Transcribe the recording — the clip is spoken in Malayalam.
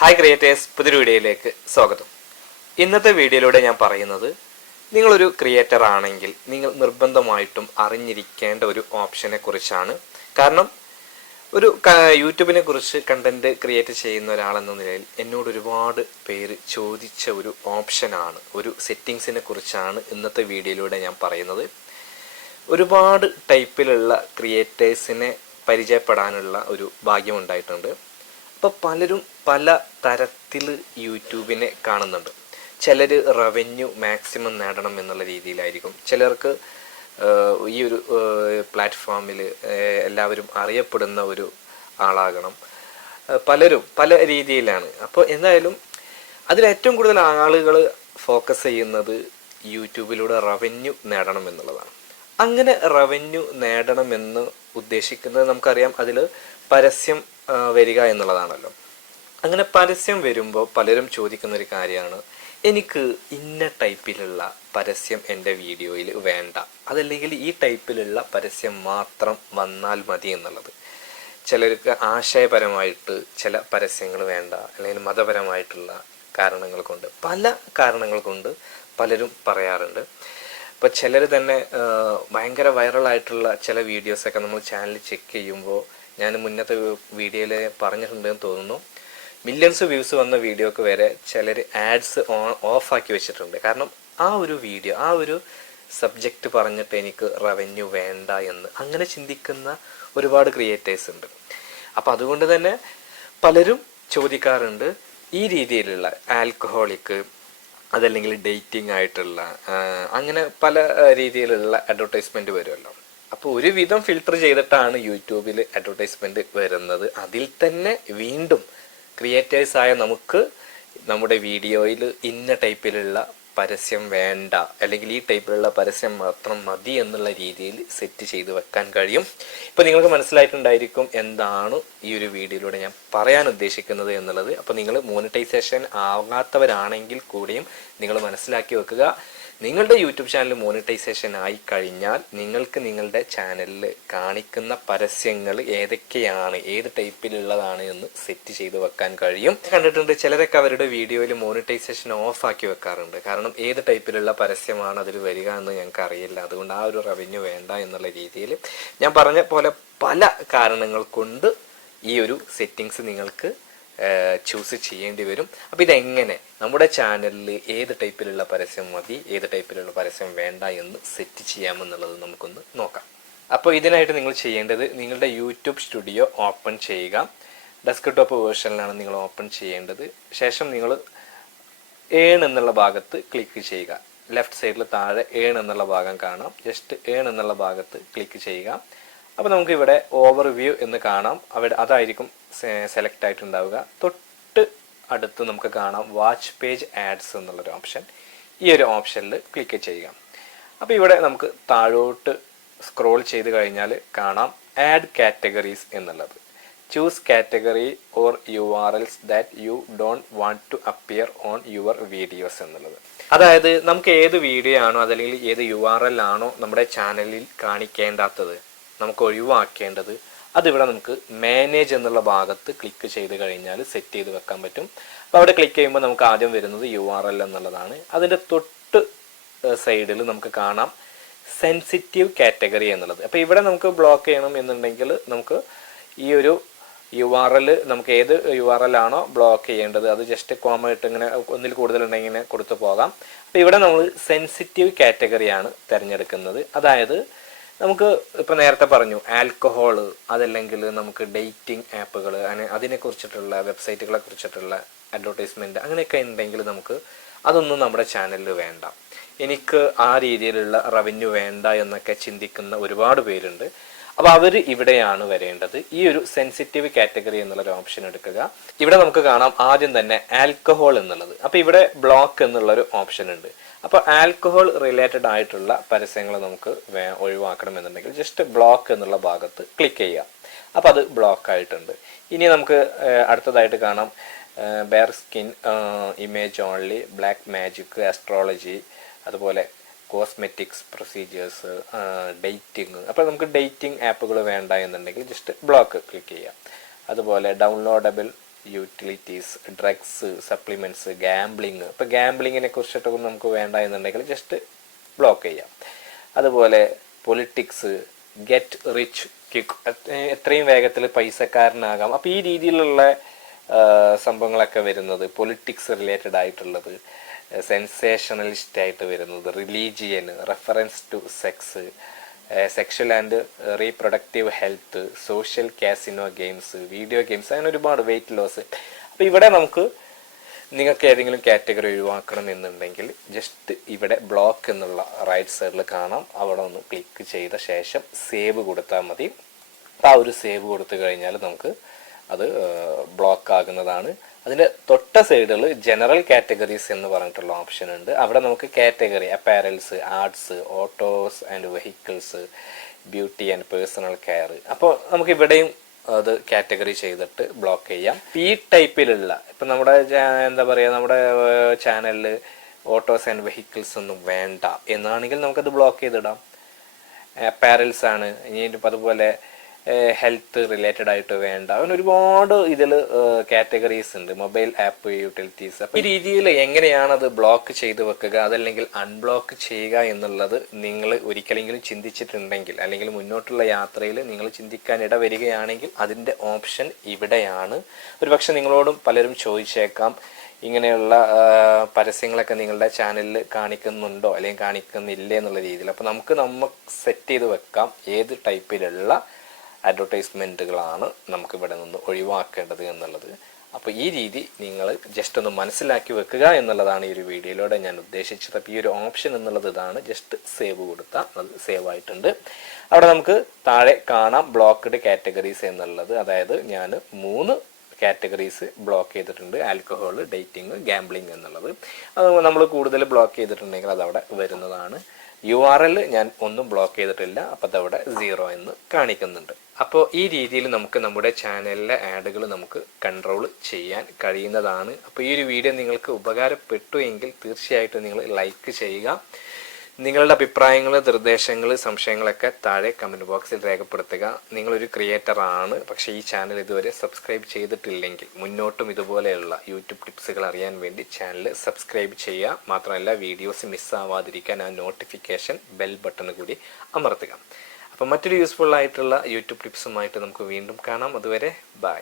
ഹായ് ക്രിയേറ്റേഴ്സ്, പുതിയൊരു വീഡിയോയിലേക്ക് സ്വാഗതം. ഇന്നത്തെ വീഡിയോയിലൂടെ ഞാൻ പറയുന്നത്, നിങ്ങളൊരു ക്രിയേറ്റർ ആണെങ്കിൽ നിങ്ങൾ നിർബന്ധമായിട്ടും അറിഞ്ഞിരിക്കേണ്ട ഒരു ഓപ്ഷനെ കുറിച്ചാണ്. കാരണം ഒരു യൂട്യൂബിനെ കുറിച്ച് കണ്ടന്റ് ക്രിയേറ്റ് ചെയ്യുന്ന ഒരാളെന്ന നിലയിൽ എന്നോട് ഒരുപാട് പേര് ചോദിച്ച ഒരു ഓപ്ഷനാണ്, ഒരു സെറ്റിങ്സിനെ കുറിച്ചാണ് ഇന്നത്തെ വീഡിയോയിലൂടെ ഞാൻ പറയുന്നത്. ഒരുപാട് ടൈപ്പിലുള്ള ക്രിയേറ്റേഴ്സിനെ പരിചയപ്പെടാനുള്ള ഒരു ഭാഗ്യമുണ്ടായിട്ടുണ്ട്. അപ്പോൾ പലരും പല തരത്തിൽ യൂട്യൂബിനെ കാണുന്നുണ്ട്. ചിലർ റവന്യൂ മാക്സിമം നേടണം എന്നുള്ള രീതിയിലായിരിക്കും. ചിലർക്ക് ഈ ഒരു പ്ലാറ്റ്ഫോമിൽ എല്ലാവരും അറിയപ്പെടുന്ന ഒരു ആളാകണം. പലരും പല രീതിയിലാണ്. അപ്പോൾ എന്തായാലും അതിലേറ്റവും കൂടുതൽ ആളുകൾ ഫോക്കസ് ചെയ്യുന്നത് യൂട്യൂബിലൂടെ റവന്യൂ നേടണം എന്നുള്ളതാണ്. അങ്ങനെ റവന്യൂ നേടണമെന്ന് ഉദ്ദേശിക്കുന്നത് നമുക്കറിയാം, അതിൽ പരസ്യം വരിക എന്നുള്ളതാണല്ലോ. അങ്ങനെ പരസ്യം വരുമ്പോൾ പലരും ചോദിക്കുന്ന ഒരു കാര്യമാണ്, എനിക്ക് ഇന്ന ടൈപ്പിലുള്ള പരസ്യം എൻ്റെ വീഡിയോയിൽ വേണ്ട, അതല്ലെങ്കിൽ ഈ ടൈപ്പിലുള്ള പരസ്യം മാത്രം വന്നാൽ മതി എന്നുള്ളത്. ചിലർക്ക് ആശയപരമായിട്ട് ചില പരസ്യങ്ങൾ വേണ്ട, അല്ലെങ്കിൽ മതപരമായിട്ടുള്ള കാരണങ്ങൾ കൊണ്ട്, പല കാരണങ്ങൾ കൊണ്ട് പലരും പറയാറുണ്ട്. ഇപ്പോൾ ചിലർ തന്നെ ഭയങ്കര വൈറലായിട്ടുള്ള ചില വീഡിയോസൊക്കെ നമ്മൾ ചാനൽ ചെക്ക് ചെയ്യുമ്പോൾ, ഞാൻ മുന്നത്തെ വീഡിയോയിൽ പറഞ്ഞിട്ടുണ്ടെന്ന് തോന്നുന്നു, മില്യൺസ് വ്യൂസ് വന്ന വീഡിയോക്ക് വരെ ചിലർ ആഡ്സ് ഓഫാക്കി വെച്ചിട്ടുണ്ട്. കാരണം ആ ഒരു വീഡിയോ, ആ ഒരു സബ്ജക്റ്റ് പറഞ്ഞിട്ട് എനിക്ക് റവന്യൂ വേണ്ട എന്ന് അങ്ങനെ ചിന്തിക്കുന്ന ഒരുപാട് ക്രിയേറ്റേഴ്സ് ഉണ്ട്. അപ്പം അതുകൊണ്ട് തന്നെ പലരും ചോദിക്കാറുണ്ട്, ഈ രീതിയിലുള്ള ആൽക്കഹോളിക്, അതല്ലെങ്കിൽ ഡേറ്റിംഗ് ആയിട്ടുള്ള അങ്ങനെ പല രീതിയിലുള്ള അഡ്വർടൈസ്മെൻറ്റ് വരുമല്ലോ. അപ്പോൾ ഒരുവിധം ഫിൽട്ടർ ചെയ്തിട്ടാണ് യൂട്യൂബിൽ അഡ്വർടൈസ്മെൻറ്റ് വരുന്നത്. അതിൽ തന്നെ വീണ്ടും ക്രിയേറ്റേഴ്സായ നമുക്ക് നമ്മുടെ വീഡിയോയിൽ ഇന്ന ടൈപ്പിലുള്ള പരസ്യം വേണ്ട, അല്ലെങ്കിൽ ഈ ടൈപ്പിലുള്ള പരസ്യം മാത്രം മതി എന്നുള്ള രീതിയിൽ സെറ്റ് ചെയ്ത് വെക്കാൻ കഴിയും. ഇപ്പോൾ നിങ്ങൾക്ക് മനസ്സിലായിട്ടുണ്ടായിരിക്കും എന്താണ് ഈ ഒരു വീഡിയോയിലൂടെ ഞാൻ പറയാൻ ഉദ്ദേശിക്കുന്നത് എന്നുള്ളത്. അപ്പോൾ നിങ്ങൾ മോണിറ്റൈസേഷൻ ആകാത്തവരാണെങ്കിൽ കൂടിയും നിങ്ങൾ മനസ്സിലാക്കി വെക്കുക, നിങ്ങളുടെ യൂട്യൂബ് ചാനൽ മോണിറ്റൈസേഷൻ ആയി കഴിഞ്ഞാൽ നിങ്ങൾക്ക് നിങ്ങളുടെ ചാനലിൽ കാണിക്കുന്ന പരസ്യങ്ങൾ ഏതൊക്കെയാണ്, ഏത് ടൈപ്പിലുള്ളതാണ് എന്ന് സെറ്റ് ചെയ്ത് വെക്കാൻ കഴിയും. കണ്ടിട്ടുണ്ട്, ചിലരൊക്കെ അവരുടെ വീഡിയോയിൽ മോണിറ്റൈസേഷൻ ഓഫ് ആക്കി വെക്കാറുണ്ട്. കാരണം ഏത് ടൈപ്പിലുള്ള പരസ്യമാണ് അതിൽ വരിക എന്ന് ഞങ്ങൾക്ക് അറിയില്ല, അതുകൊണ്ട് ആ ഒരു റവന്യൂ വേണ്ട എന്നുള്ള രീതിയിൽ. ഞാൻ പറഞ്ഞ പോലെ പല കാരണങ്ങൾ കൊണ്ട് ഈ ഒരു സെറ്റിങ്സ് നിങ്ങൾക്ക് ചൂസ് ചെയ്യേണ്ടി വരും. അപ്പോൾ ഇതെങ്ങനെ നമ്മുടെ ചാനലിൽ ഏത് ടൈപ്പിലുള്ള പരസ്യം മതി, ഏത് ടൈപ്പിലുള്ള പരസ്യം വേണ്ട എന്ന് സെറ്റ് ചെയ്യാമെന്നുള്ളത് നമുക്കൊന്ന് നോക്കാം. അപ്പോൾ ഇതിനായിട്ട് നിങ്ങൾ ചെയ്യേണ്ടത്, നിങ്ങളുടെ യൂട്യൂബ് സ്റ്റുഡിയോ ഓപ്പൺ ചെയ്യുക. ഡെസ്ക്ടോപ്പ് വേർഷനിലാണ് നിങ്ങൾ ഓപ്പൺ ചെയ്യേണ്ടത്. ശേഷം നിങ്ങൾ ഏൺ എന്നുള്ള ഭാഗത്ത് ക്ലിക്ക് ചെയ്യുക. ലെഫ്റ്റ് സൈഡിൽ താഴെ ഏൺ എന്നുള്ള ഭാഗം കാണാം. ജസ്റ്റ് ഏൺ എന്നുള്ള ഭാഗത്ത് ക്ലിക്ക് ചെയ്യുക. അപ്പോൾ നമുക്ക് ഇവിടെ ഓവർവ്യൂ എന്ന് കാണാം, അവിടെ അതായിരിക്കും സെലക്ട് ആയിട്ടുണ്ടാവുക. തൊട്ട് അടുത്ത് നമുക്ക് കാണാം വാച്ച് പേജ് ആഡ്സ് എന്നുള്ളൊരു ഓപ്ഷൻ. ഈ ഒരു ഓപ്ഷനിൽ ക്ലിക്ക് ചെയ്യുക. അപ്പോൾ ഇവിടെ നമുക്ക് താഴോട്ട് സ്ക്രോൾ ചെയ്ത് കഴിഞ്ഞാൽ കാണാം ആഡ് കാറ്റഗറീസ് എന്നുള്ളത്. Choose category or URLs that you don't want to appear on your videos എന്നുള്ളത്. അതായത് നമുക്ക് ഏത് വീഡിയോ ആണോ, അതല്ലെങ്കിൽ ഏത് URL ആണോ നമ്മുടെ ചാനലിൽ കാണിക്കേണ്ടാത്തത്, നമുക്ക് ഒഴിവാക്കേണ്ടത്, അതിവിടെ നമുക്ക് മാനേജ് എന്നുള്ള ഭാഗത്ത് ക്ലിക്ക് ചെയ്ത് കഴിഞ്ഞാൽ സെറ്റ് ചെയ്ത് വെക്കാൻ പറ്റും. അപ്പോൾ അവിടെ ക്ലിക്ക് ചെയ്യുമ്പോൾ നമുക്ക് ആദ്യം വരുന്നത് URL എന്നുള്ളതാണ്. അതിൻ്റെ തൊട്ട് സൈഡിൽ നമുക്ക് കാണാം സെൻസിറ്റീവ് കാറ്റഗറി എന്നുള്ളത്. അപ്പോൾ ഇവിടെ നമുക്ക് ബ്ലോക്ക് ചെയ്യണം എന്നുണ്ടെങ്കിൽ നമുക്ക് ഈ ഒരു URL, നമുക്ക് ഏത് URL ആണോ ബ്ലോക്ക് ചെയ്യേണ്ടത് അത് ജസ്റ്റ് കോമ ഇട്ട് ഇങ്ങനെ ഒന്നിൽ കൂടുതലുണ്ടെങ്കിൽ ഇങ്ങനെ കൊടുത്തു പോകാം. അപ്പോൾ ഇവിടെ നമ്മൾ സെൻസിറ്റീവ് കാറ്റഗറിയാണ് തിരഞ്ഞെടുക്കുന്നത്. അതായത് നമുക്ക് ഇപ്പോൾ നേരത്തെ പറഞ്ഞു ആൽക്കഹോള്, അതല്ലെങ്കിൽ നമുക്ക് ഡേറ്റിംഗ് ആപ്പുകൾ, അതിനെക്കുറിച്ചിട്ടുള്ള വെബ്സൈറ്റുകളെ കുറിച്ചിട്ടുള്ള അഡ്വർടൈസ്മെൻറ്റ് അങ്ങനെയൊക്കെ ഉണ്ടെങ്കിൽ നമുക്ക് അതൊന്നും നമ്മുടെ ചാനലിൽ വേണ്ട. എനിക്ക് ആ രീതിയിലുള്ള റവന്യൂ വേണ്ട എന്നൊക്കെ ചിന്തിക്കുന്ന ഒരുപാട് പേരുണ്ട്. അപ്പോൾ അവർ ഇവിടെയാണ് വരേണ്ടത്. ഈ ഒരു സെൻസിറ്റീവ് കാറ്റഗറി എന്നുള്ളൊരു ഓപ്ഷൻ എടുക്കുക. ഇവിടെ നമുക്ക് കാണാം ആദ്യം തന്നെ ആൽക്കഹോൾ എന്നുള്ളത്. അപ്പോൾ ഇവിടെ ബ്ലോക്ക് എന്നുള്ളൊരു ഓപ്ഷൻ ഉണ്ട്. അപ്പോൾ ആൽക്കഹോൾ റിലേറ്റഡ് ആയിട്ടുള്ള പരസ്യങ്ങൾ നമുക്ക് ഒഴിവാക്കണം എന്നുണ്ടെങ്കിൽ ജസ്റ്റ് ബ്ലോക്ക് എന്നുള്ള ഭാഗത്ത് ക്ലിക്ക് ചെയ്യുക. അപ്പോൾ അത് ബ്ലോക്ക് ആയിട്ടുണ്ട്. ഇനി നമുക്ക് അടുത്തതായിട്ട് കാണാം bare skin, image only, black magic, astrology, അതുപോലെ കോസ്മെറ്റിക്സ്, പ്രൊസീജിയേഴ്സ്, ഡേറ്റിംഗ്. അപ്പോൾ നമുക്ക് ഡേറ്റിംഗ് ആപ്പുകൾ വേണ്ട എന്നുണ്ടെങ്കിൽ ജസ്റ്റ് ബ്ലോക്ക് ക്ലിക്ക് ചെയ്യാം. അതുപോലെ downloadable utilities, drugs, supplements, gambling. ഇപ്പോൾ ഗാംബ്ലിങ്ങിനെ കുറിച്ചിട്ടൊക്കെ നമുക്ക് വേണ്ട എന്നുണ്ടെങ്കിൽ ജസ്റ്റ് ബ്ലോക്ക് ചെയ്യാം. അതുപോലെ പൊളിറ്റിക്സ്, ഗെറ്റ് റിച്ച് ക്വിക്ക്, എത്രയും വേഗത്തിൽ പൈസക്കാരനാകാം. അപ്പോൾ ഈ രീതിയിലുള്ള സംഭവങ്ങളൊക്കെ വരുന്നത്, പൊളിറ്റിക്സ് റിലേറ്റഡ് ആയിട്ടുള്ളത്, സെൻസേഷണലിസ്റ്റ് ആയിട്ട് വരുന്നത്, religion, reference to sex, sexual and reproductive health, social casino games, video games, അങ്ങനെ ഒരുപാട്, വെയിറ്റ് ലോസ്. അപ്പോൾ ഇവിടെ നമുക്ക് നിങ്ങൾക്ക് ഏതെങ്കിലും കാറ്റഗറി ഒഴിവാക്കണം എന്നുണ്ടെങ്കിൽ ജസ്റ്റ് ഇവിടെ ബ്ലോക്ക് എന്നുള്ള റൈറ്റ് സൈഡിൽ കാണാം, അവിടെ ഒന്ന് ക്ലിക്ക് ചെയ്ത ശേഷം സേവ് കൊടുത്താൽ മതി. ആ ഒരു സേവ് കൊടുത്തു കഴിഞ്ഞാൽ നമുക്ക് അത് ബ്ലോക്ക് ആകുന്നതാണ്. അതിൻ്റെ തൊട്ട സൈഡിൽ ജനറൽ കാറ്റഗറീസ് എന്ന് പറഞ്ഞിട്ടുള്ള ഓപ്ഷൻ ഉണ്ട്. അവിടെ നമുക്ക് category apparels, arts, autos and vehicles, beauty and personal care. അപ്പോൾ നമുക്ക് ഇവിടെയും അത് കാറ്റഗറി ചെയ്തിട്ട് ബ്ലോക്ക് ചെയ്യാം. ഈ ടൈപ്പിലുള്ള ഇപ്പം നമ്മുടെ എന്താ പറയുക, നമ്മുടെ ചാനലിൽ ഓട്ടോസ് ആൻഡ് വെഹിക്കിൾസ് ഒന്നും വേണ്ട എന്നാണെങ്കിൽ നമുക്കത് ബ്ലോക്ക് ചെയ്തിടാം. അപ്പാരൽസ് ആണ്, ഇനി അതുപോലെ ഹെൽത്ത് റിലേറ്റഡ് ആയിട്ട് വേണ്ട, അങ്ങനെ ഒരുപാട് ഇതിൽ കാറ്റഗറീസ് ഉണ്ട്. Mobile app, utilities. അപ്പോൾ ഈ രീതിയിൽ എങ്ങനെയാണ് അത് ബ്ലോക്ക് ചെയ്ത് വെക്കുക, അതല്ലെങ്കിൽ അൺബ്ലോക്ക് ചെയ്യുക എന്നുള്ളത് നിങ്ങൾ ഒരിക്കലെങ്കിലും ചിന്തിച്ചിട്ടുണ്ടെങ്കിൽ, അല്ലെങ്കിൽ മുന്നോട്ടുള്ള യാത്രയിൽ നിങ്ങൾ ചിന്തിക്കാൻ ഇടവരികയാണെങ്കിൽ അതിൻ്റെ ഓപ്ഷൻ ഇവിടെയാണ്. ഒരുപക്ഷെ നിങ്ങളോടും പലരും ചോദിച്ചേക്കാം, ഇങ്ങനെയുള്ള പരസ്യങ്ങളൊക്കെ നിങ്ങളുടെ ചാനലിൽ കാണിക്കുന്നുണ്ടോ അല്ലെങ്കിൽ കാണിക്കുന്നില്ലേ എന്നുള്ള രീതിയിൽ. അപ്പോൾ നമുക്ക് സെറ്റ് ചെയ്ത് വെക്കാം ഏത് ടൈപ്പിലുള്ള അഡ്വർടൈസ്മെൻറ്റുകളാണ് നമുക്കിവിടെ നിന്ന് ഒഴിവാക്കേണ്ടത് എന്നുള്ളത്. അപ്പോൾ ഈ രീതി നിങ്ങൾ ജസ്റ്റ് ഒന്ന് മനസ്സിലാക്കി വെക്കുക എന്നുള്ളതാണ് ഈ ഒരു വീഡിയോയിലൂടെ ഞാൻ ഉദ്ദേശിച്ചത്. അപ്പോൾ ഈ ഒരു ഓപ്ഷൻ എന്നുള്ളത് ഇതാണ്. ജസ്റ്റ് സേവ് കൊടുത്താൽ അത് സേവ് ആയിട്ടുണ്ട്. അവിടെ നമുക്ക് താഴെ കാണാം ബ്ലോക്ക്ഡ് കാറ്റഗറീസ് എന്നുള്ളത്. അതായത് ഞാൻ 3 കാറ്റഗറീസ് ബ്ലോക്ക് ചെയ്തിട്ടുണ്ട്: ആൽക്കഹോൾ, ഡേറ്റിംഗ്, ഗാംബ്ലിംഗ് എന്നുള്ളത്. അത് നമ്മൾ കൂടുതൽ ബ്ലോക്ക് ചെയ്തിട്ടുണ്ടെങ്കിൽ അതവിടെ വരുന്നതാണ്. URL ഞാൻ ഒന്നും ബ്ലോക്ക് ചെയ്തിട്ടില്ല, അപ്പോൾ അതവിടെ 0 എന്ന് കാണിക്കുന്നുണ്ട്. അപ്പോൾ ഈ രീതിയിൽ നമുക്ക് നമ്മുടെ ചാനലിലെ ആഡുകൾ നമുക്ക് കൺട്രോൾ ചെയ്യാൻ കഴിയുന്നതാണ്. അപ്പോൾ ഈ ഒരു വീഡിയോ നിങ്ങൾക്ക് ഉപകാരപ്പെട്ടു എങ്കിൽ തീർച്ചയായിട്ടും നിങ്ങൾ ലൈക്ക് ചെയ്യുക. നിങ്ങളുടെ അഭിപ്രായങ്ങൾ, നിർദ്ദേശങ്ങൾ, സംശയങ്ങളൊക്കെ താഴെ കമൻറ്റ് ബോക്സിൽ രേഖപ്പെടുത്തുക. നിങ്ങളൊരു ക്രിയേറ്റർ ആണ്, പക്ഷേ ഈ ചാനൽ ഇതുവരെ സബ്സ്ക്രൈബ് ചെയ്തിട്ടില്ലെങ്കിൽ മുന്നോട്ടും ഇതുപോലെയുള്ള യൂട്യൂബ് ടിപ്സുകൾ അറിയാൻ വേണ്ടി ചാനൽ സബ്സ്ക്രൈബ് ചെയ്യുക. മാത്രമല്ല വീഡിയോസ് മിസ്സാവാതിരിക്കാൻ ആ നോട്ടിഫിക്കേഷൻ ബെൽ ബട്ടൺ കൂടി അമർത്തുക. അപ്പോൾ മറ്റൊരു യൂസ്ഫുൾ ആയിട്ടുള്ള യൂട്യൂബ് ടിപ്സുമായിട്ട് നമുക്ക് വീണ്ടും കാണാം. അതുവരെ ബൈ.